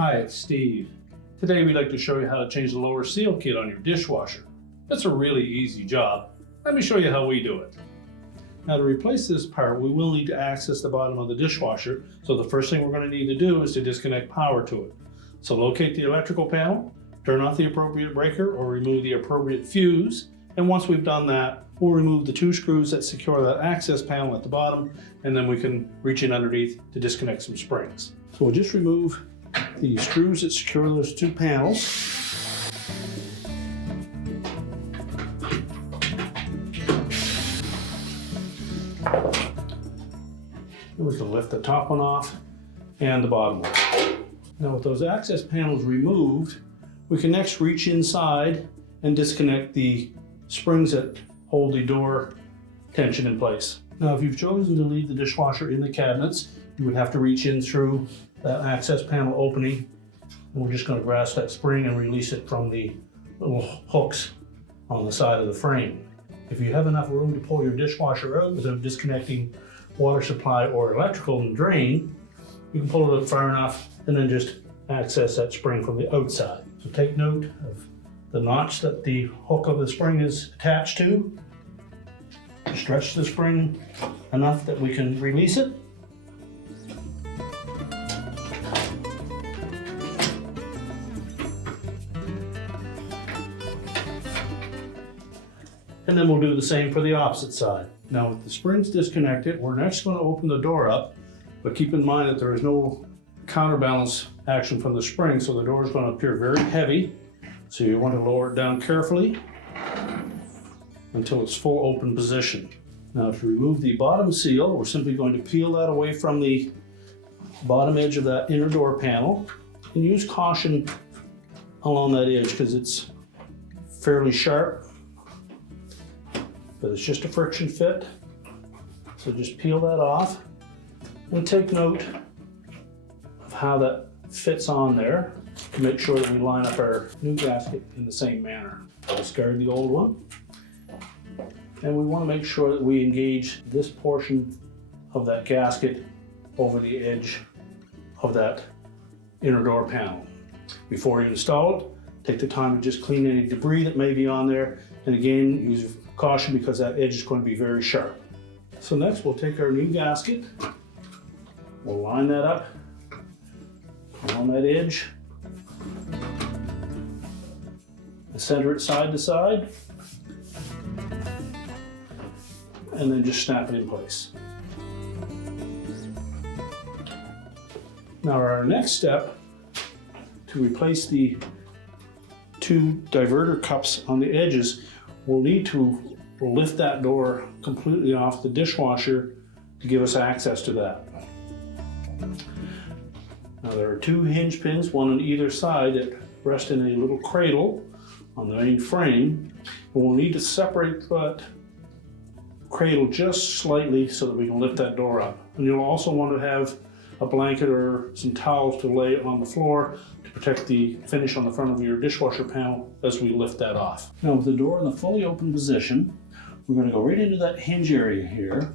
Hi, it's Steve. Today we'd like to show you how to change the lower seal kit on your dishwasher. It's a really easy job. Let me show you how we do it. Now to replace this part, we will need to access the bottom of the dishwasher. So the first thing we're going to need to do is to disconnect power to it. So locate the electrical panel, turn off the appropriate breaker or remove the appropriate fuse. And once we've done that, we'll remove the 2 screws that secure that access panel at the bottom, and then we can reach in underneath to disconnect some springs. So we'll just remove the screws that secure those 2 panels. And we can lift the top one off and the bottom one. Now with those access panels removed, we can next reach inside and disconnect the springs that hold the door tension in place. Now if you've chosen to leave the dishwasher in the cabinets, you would have to reach in through that access panel opening, and we're just going to grasp that spring and release it from the little hooks on the side of the frame. If you have enough room to pull your dishwasher out without disconnecting water supply or electrical and drain, you can pull it out far enough and then just access that spring from the outside. So take note of the notch that the hook of the spring is attached to. Stretch the spring enough that we can release it. And then we'll do the same for the opposite side. Now with the springs disconnected, we're next going to open the door up, but keep in mind that there is no counterbalance action from the spring, so the door is going to appear very heavy. So you want to lower it down carefully until it's full open position. Now to remove the bottom seal, we're simply going to peel that away from the bottom edge of that inner door panel and use caution along that edge because it's fairly sharp. But it's just a friction fit. So just peel that off and take note of how that fits on there to make sure that we line up our new gasket in the same manner. I'll discard the old one. And we want to make sure that we engage this portion of that gasket over the edge of that inner door panel. Before you install it, take the time to just clean any debris that may be on there. And again, use caution because that edge is going to be very sharp. So next we'll take our new gasket, we'll line that up on that edge, and center it side to side, and then just snap it in place. Now our next step, to replace the 2 diverter cups on the edges, we'll need to lift that door completely off the dishwasher to give us access to that. Now there are 2 hinge pins, one on either side, that rest in a little cradle on the main frame. And we'll need to separate that cradle just slightly so that we can lift that door up. And you'll also want to have a blanket or some towels to lay on the floor to protect the finish on the front of your dishwasher panel as we lift that off. Now with the door in the fully open position, we're going to go right into that hinge area here,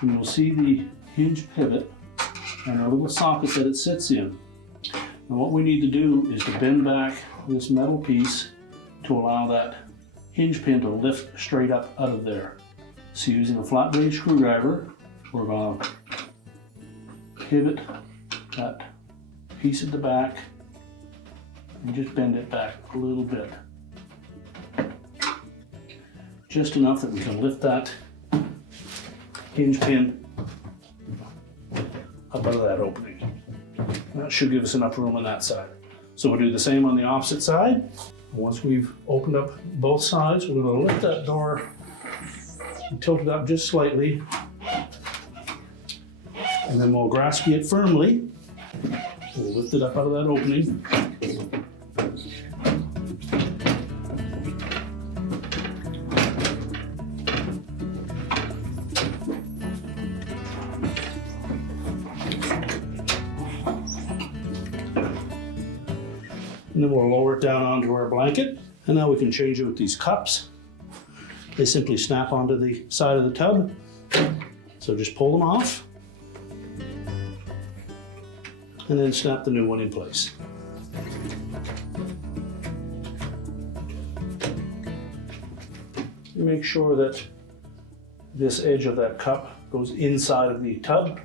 and you'll see the hinge pivot and our little socket that it sits in. And what we need to do is to bend back this metal piece to allow that hinge pin to lift straight up out of there. So using a flat blade screwdriver, we're going to pivot that piece at the back and just bend it back a little bit. Just enough that we can lift that hinge pin up out of that opening. That should give us enough room on that side. So we'll do the same on the opposite side. Once we've opened up both sides, we're going to lift that door and tilt it up just slightly. And then we'll grasp it firmly. We'll lift it up out of that opening. And then we'll lower it down onto our blanket. And now we can change it with these cups. They simply snap onto the side of the tub. So just pull them off and then snap the new one in place. Make sure that this edge of that cup goes inside of the tub.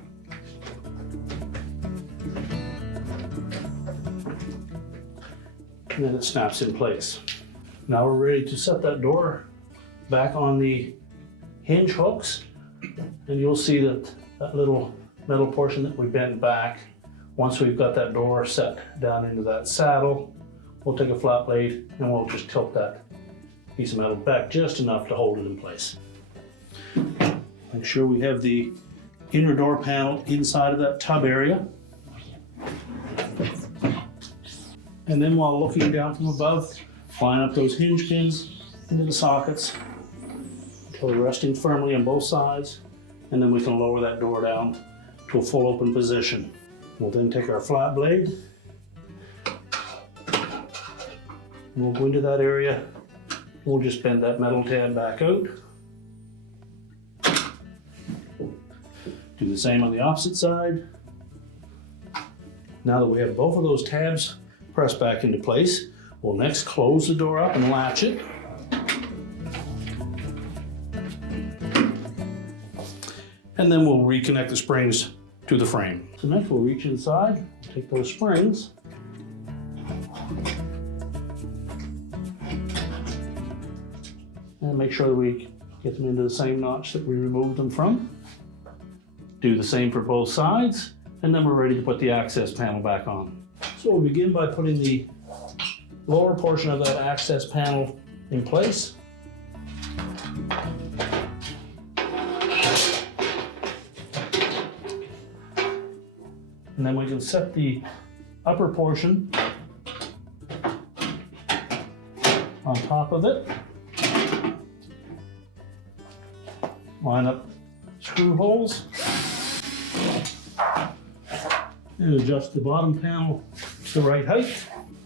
And then it snaps in place. Now we're ready to set that door back on the hinge hooks. And you'll see that that little metal portion that we bent back, once we've got that door set down into that saddle, we'll take a flat blade and we'll just tilt that piece of metal back just enough to hold it in place. Make sure we have the inner door panel inside of that tub area. And then while looking down from above, line up those hinge pins into the sockets until they're resting firmly on both sides, and then we can lower that door down to a full open position. We'll then take our flat blade, we'll go into that area. We'll just bend that metal tab back out. Do the same on the opposite side. Now that we have both of those tabs pressed back into place, we'll next close the door up and latch it. And then we'll reconnect the springs to the frame. So next we'll reach inside, take those springs, and make sure that we get them into the same notch that we removed them from. Do the same for both sides, and then we're ready to put the access panel back on. So we'll begin by putting the lower portion of that access panel in place. And then we can set the upper portion on top of it. Line up screw holes and adjust the bottom panel to the right height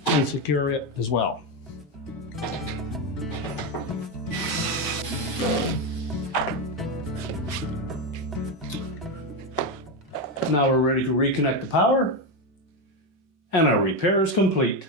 and secure it as well. Now we're ready to reconnect the power, and our repair is complete.